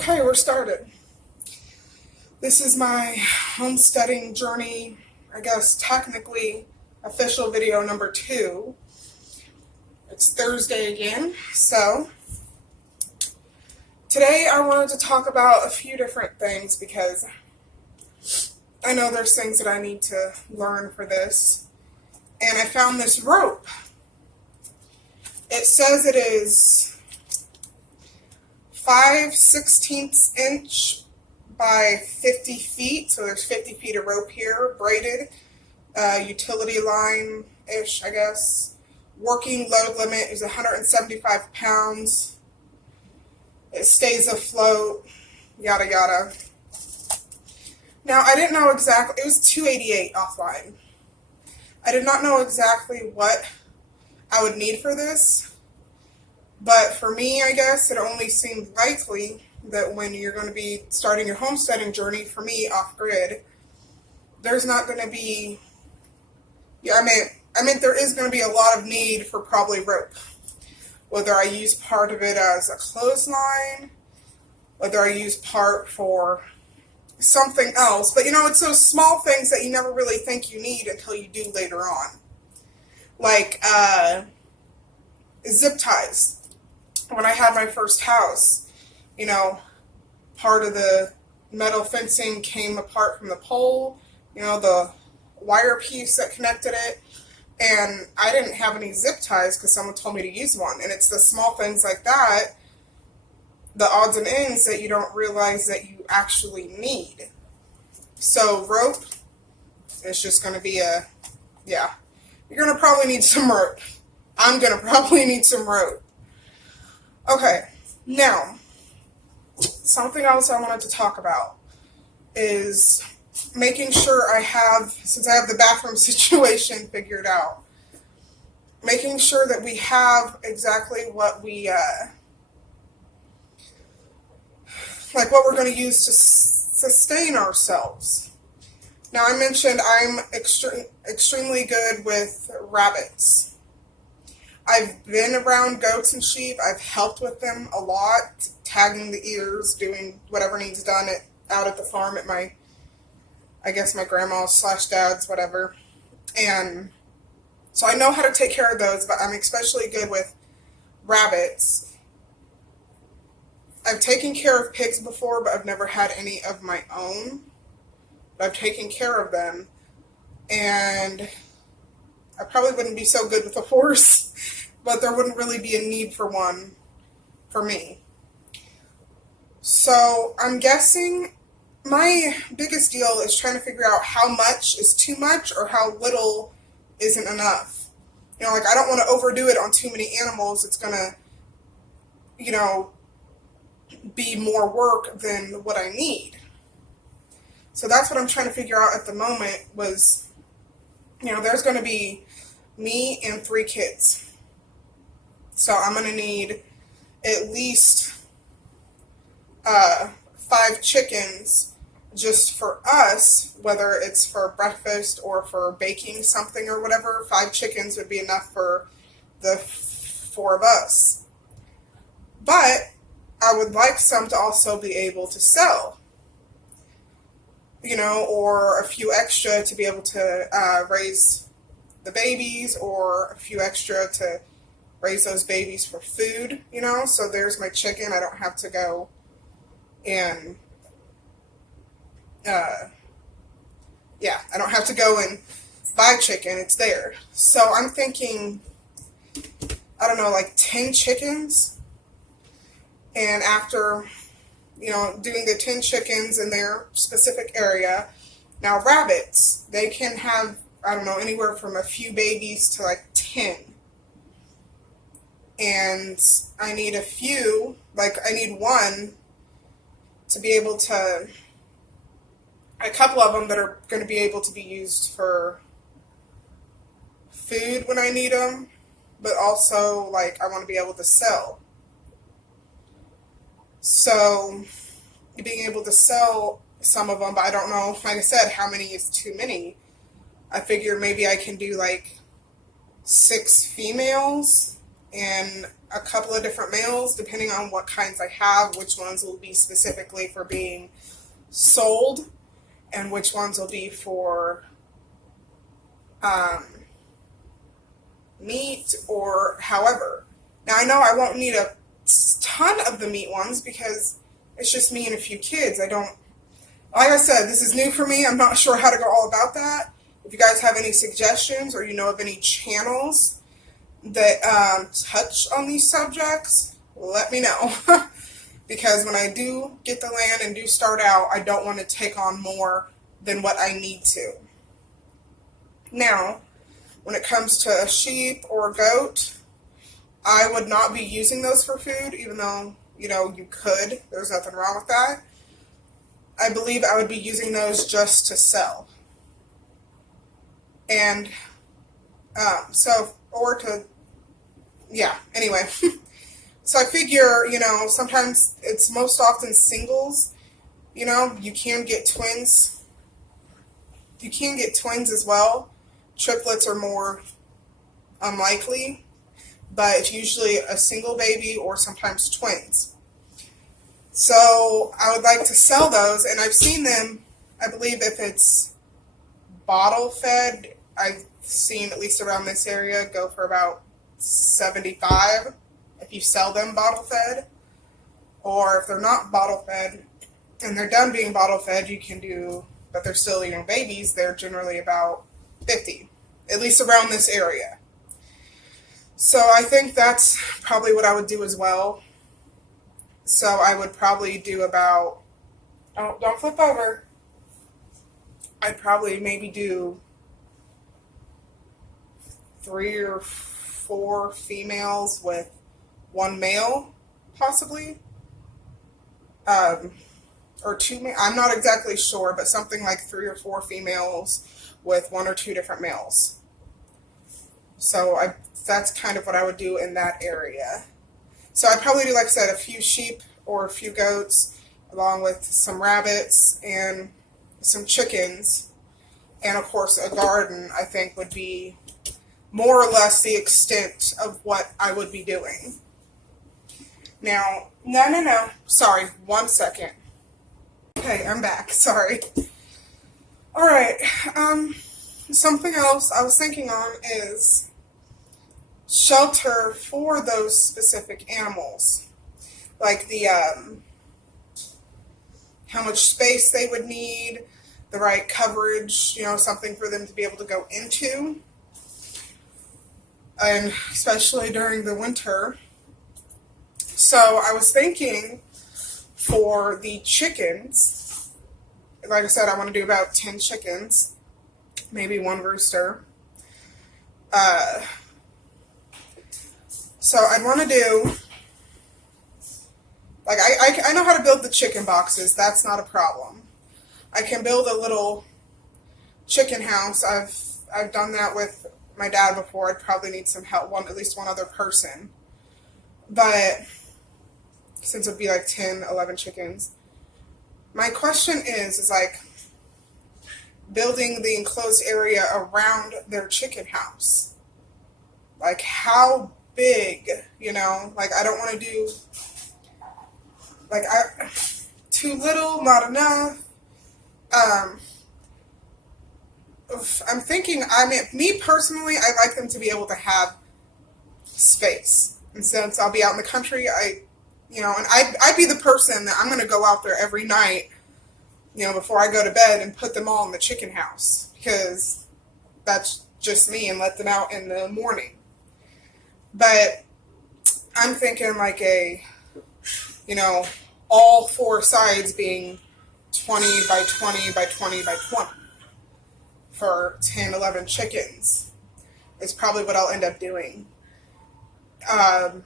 Okay, we're started. This is my homesteading journey, I guess technically official video number 2. It's Thursday again, so today I wanted to talk about a few different things because I know there's things that I need to learn for this. And I found this rope. It says it is 5/16 inch by 50 feet. So there's 50 feet of rope here, braided, utility line-ish, I guess. Working load limit is 175 pounds. It stays afloat, yada yada. Now, I didn't know exactly, it was $288 offline. I did not know exactly what I would need for this, but for me, I guess, it only seemed likely that when you're going to be starting your homesteading journey, for me, off-grid, there's not going to be, I mean, there is going to be a lot of need for probably rope. Whether I use part of it as a clothesline, whether I use part for something else. But, it's those small things that you never really think you need until you do later on. Like zip ties. When I had my first house, part of the metal fencing came apart from the pole, the wire piece that connected it. And I didn't have any zip ties because someone told me to use one. And it's the small things like that, the odds and ends that you don't realize that you actually need. So rope is just going to be you're going to probably need some rope. I'm going to probably need some rope. Okay, now, something else I wanted to talk about is making sure since I have the bathroom situation figured out, making sure that we have exactly what what we're going to use to sustain ourselves. Now, I mentioned I'm extremely good with rabbits. I've been around goats and sheep. I've helped with them a lot, tagging the ears, doing whatever needs done out at the farm at my grandma's / dad's, whatever. And so I know how to take care of those, but I'm especially good with rabbits. I've taken care of pigs before, but I've never had any of my own. But I've taken care of them. And I probably wouldn't be so good with a horse, but there wouldn't really be a need for one for me. So I'm guessing my biggest deal is trying to figure out how much is too much or how little isn't enough. I don't want to overdo it on too many animals. It's going to, be more work than what I need. So that's what I'm trying to figure out at the moment was, there's going to be me and 3 kids. So I'm going to need at least 5 chickens just for us, whether it's for breakfast or for baking something or whatever. 5 chickens would be enough for the 4 of us. But I would like some to also be able to sell, or a few extra to be able to raise the babies, or a few extra to raise those babies for food, So there's my chicken. I don't have to go and I don't have to go and buy chicken. It's there. So I'm thinking, 10 chickens. And after, doing the 10 chickens in their specific area, now rabbits, they can have, anywhere from a few babies to 10. And I need a few, I need one to be able to, a couple of them that are going to be able to be used for food when I need them, but also, I want to be able to sell. So, being able to sell some of them, but I don't know, like I said, how many is too many. I figure maybe I can do 6 females and a couple of different males, depending on what kinds I have, which ones will be specifically for being sold and which ones will be for meat or however. Now I know I won't need a ton of the meat ones because it's just me and a few kids. I don't, like I said, this is new for me. I'm not sure how to go all about that. If you guys have any suggestions or you know of any channels that touch on these subjects, let me know. Because when I do get the land and do start out, I don't want to take on more than what I need to. Now, when it comes to a sheep or a goat, I would not be using those for food, even though, you know, you could. There's nothing wrong with that. I believe I would be using those just to sell. And anyway. So I figure, you know, sometimes it's most often singles. You know, you can get twins. You can get twins as well. Triplets are more unlikely, but it's usually a single baby or sometimes twins. So I would like to sell those, and I've seen them, I believe if it's bottle fed, I've seen, at least around this area, go for about $75 if you sell them bottle fed. Or if they're not bottle fed and they're done being bottle fed, you can do, but they're still, you know, babies, they're generally about $50, at least around this area. So I think that's probably what I would do as well. So I would probably do about, don't flip over. I'd probably maybe do 3 or 4 females with 1 male, possibly. Or 2 males. I'm not exactly sure, but something like 3 or 4 females with 1 or 2 different males. So that's kind of what I would do in that area. So I'd probably do, like I said, a few sheep or a few goats, along with some rabbits and some chickens. And of course, a garden, I think, would be more or less the extent of what I would be doing. Now, no. Sorry, 1 second. Okay, I'm back. Sorry. All right. Something else I was thinking on is shelter for those specific animals. Like the, how much space they would need, the right coverage, you know, something for them to be able to go into. And especially during the winter. So I was thinking for the chickens, like I said, I want to do about 10 chickens, maybe 1 rooster. So I'd want to do, like, I know how to build the chicken boxes. That's not a problem. I can build a little chicken house. I've done that with my dad before. I'd probably need some help, at least one other person. But since it would be like 10, 11 chickens. My question is like building the enclosed area around their chicken house. Like how big, you know? Like I don't want to do, like too little, not enough. I'm thinking, me personally, I like them to be able to have space. And since I'll be out in the country, and I'd be the person that I'm going to go out there every night, you know, before I go to bed and put them all in the chicken house because that's just me, and let them out in the morning. But I'm thinking like all 4 sides being 20 by 20 by 20 by 20 for 10, 11 chickens is probably what I'll end up doing. And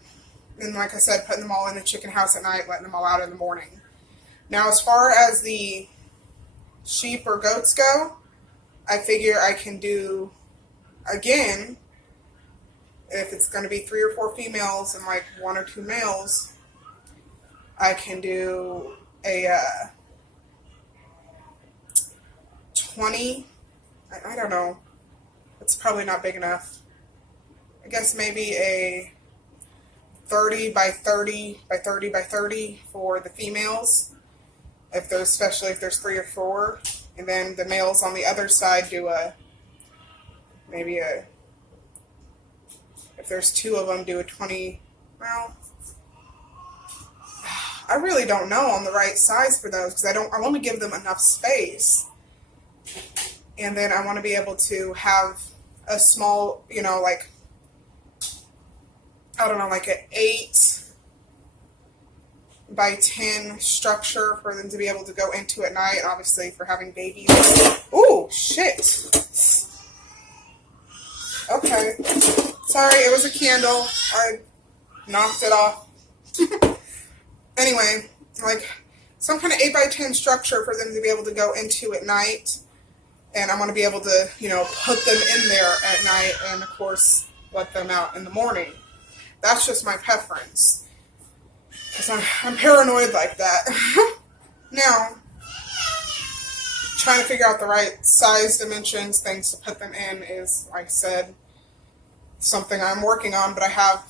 like I said, putting them all in the chicken house at night, letting them all out in the morning. Now, as far as the sheep or goats go, I figure I can do, again, if it's going to be 3 or 4 females and like 1 or 2 males, I can do a 20, I don't know, it's probably not big enough. I guess maybe a 30 by 30 by 30 by 30 for the females, if there's, especially if there's 3 or 4, and then the males on the other side do maybe if there's 2 of them, do a 20. Well, I really don't know on the right size for those, because I want to give them enough space, and then I want to be able to have a small, like, I don't know, like an 8 by 10 structure for them to be able to go into at night, obviously for having babies. Ooh, shit. Okay. Sorry, it was a candle. I knocked it off. Anyway, like some kind of 8 by 10 structure for them to be able to go into at night. And I want to be able to, put them in there at night and, of course, let them out in the morning. That's just my preference. Because I'm paranoid like that. Now, trying to figure out the right size, dimensions, things to put them in is, like I said, something I'm working on. But I have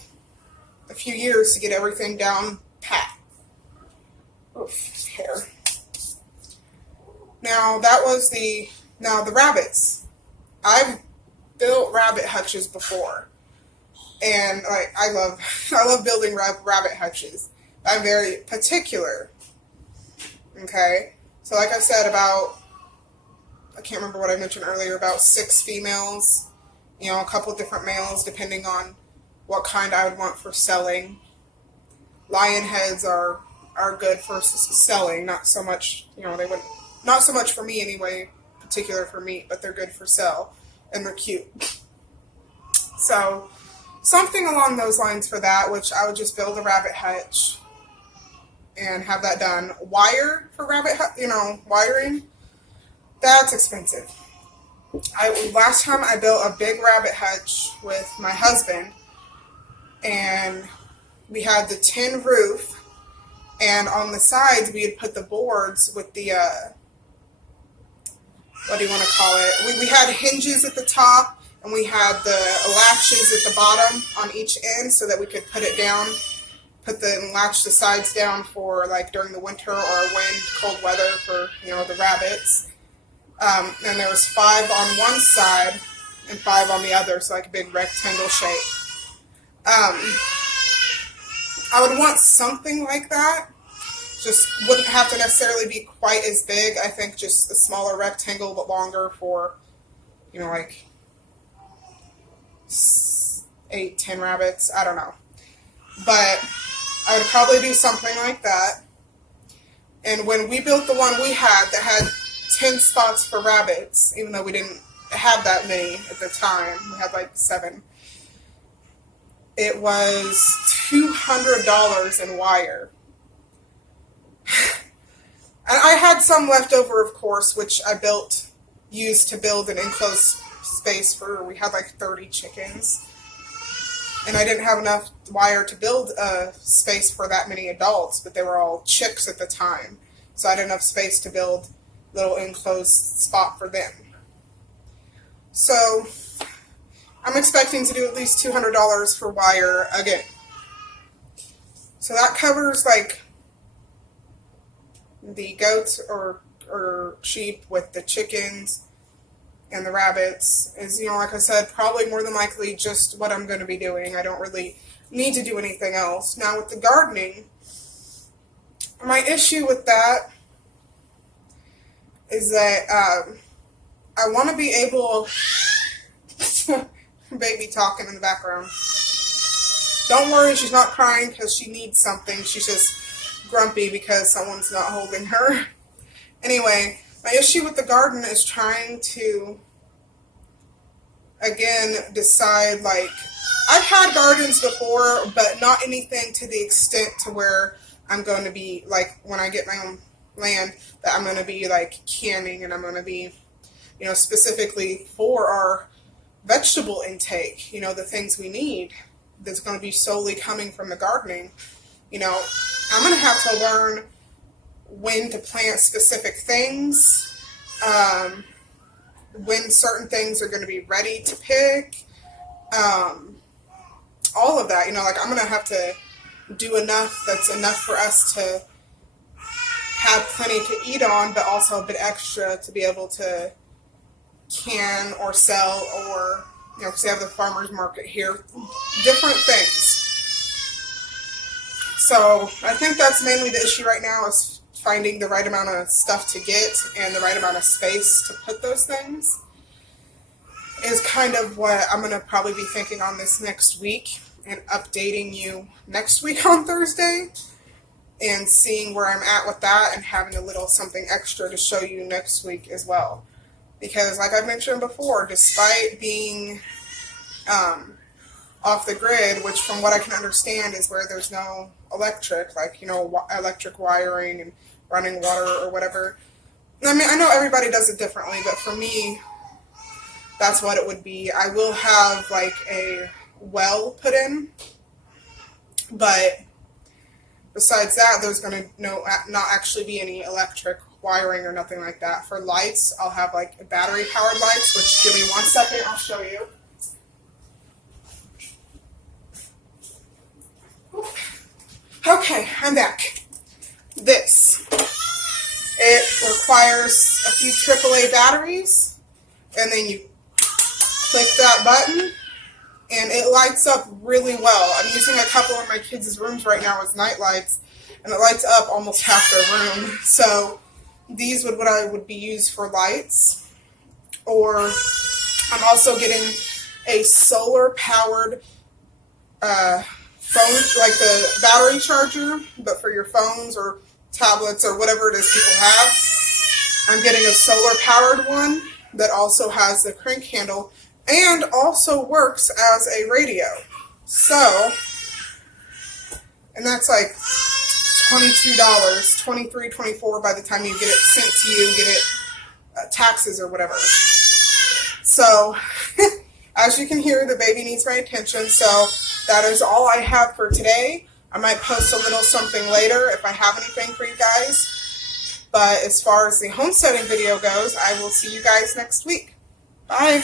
a few years to get everything down pat. Oof, hair. Now, the rabbits. I've built rabbit hutches before. And like I love building rabbit hutches. I'm very particular. Okay? So like I said, I can't remember what I mentioned earlier, about 6 females, a couple different males depending on what kind I would want for selling. Lion heads are good for selling, not so much, not so much for me anyway, particular for meat, but they're good for sale, and they're cute. So, something along those lines for that, which I would just build a rabbit hutch and have that done. Wire for rabbit wiring, that's expensive. Last time I built a big rabbit hutch with my husband, and we had the tin roof, and on the sides we had put the boards with the, what do you want to call it? We had hinges at the top, and we had the latches at the bottom on each end so that we could put it down, latch the sides down for like during the winter or cold weather for, the rabbits. And there was 5 on one side and 5 on the other, so like a big rectangle shape. I would want something like that. Just wouldn't have to necessarily be quite as big. I think just a smaller rectangle, but longer for, like 8, 10 rabbits. I don't know. But I would probably do something like that. And when we built the one we had that had 10 spots for rabbits, even though we didn't have that many at the time, we had like 7. It was $200 in wire. And I had some left over, of course, which I used to build an enclosed space we had like 30 chickens. And I didn't have enough wire to build a space for that many adults, but they were all chicks at the time. So I had enough space to build a little enclosed spot for them. So I'm expecting to do at least $200 for wire again. So that covers like the goats or sheep with the chickens and the rabbits is, like I said, probably more than likely just what I'm going to be doing. I don't really need to do anything else. Now with the gardening, my issue with that is that I want to be able, baby talking in the background. Don't worry, she's not crying because she needs something. She's just grumpy because someone's not holding her. Anyway, my issue with the garden is trying to, again, decide, like, I've had gardens before, but not anything to the extent to where I'm going to be, like, when I get my own land, that I'm going to be, like, canning, and I'm going to be, specifically for our vegetable intake, the things we need that's going to be solely coming from the gardening. I'm going to have to learn when to plant specific things, when certain things are going to be ready to pick, all of that. I'm going to have to do enough that's enough for us to have plenty to eat on, but also a bit extra to be able to can or sell, or, you know, because they have the farmer's market here, different things. So I think that's mainly the issue right now, is finding the right amount of stuff to get and the right amount of space to put those things is kind of what I'm going to probably be thinking on this next week, and updating you next week on Thursday and seeing where I'm at with that, and having a little something extra to show you next week as well. Because like I've mentioned before, despite being off the grid, which from what I can understand is where there's no electric, like, you know, electric wiring and running water or whatever. I mean, I know everybody does it differently, but for me, that's what it would be. I will have like a well put in, but besides that, there's going to not actually be any electric wiring or nothing like that. For lights, I'll have like battery powered lights, which, give me 1 second, I'll show you. Okay, I'm back. This, it requires a few AAA batteries, and then you click that button and it lights up really well. I'm using a couple of my kids' rooms right now as night lights, and it lights up almost half their room. So these would what I would be used for lights. Or I'm also getting a solar powered phone, like the battery charger, but for your phones or tablets or whatever it is people have. I'm getting a solar powered one that also has the crank handle and also works as a radio. So, and that's like $22, $23, $24 by the time you get it sent to you, get it taxes or whatever. So, as you can hear, the baby needs my attention. So that is all I have for today. I might post a little something later if I have anything for you guys. But as far as the homesteading video goes, I will see you guys next week. Bye.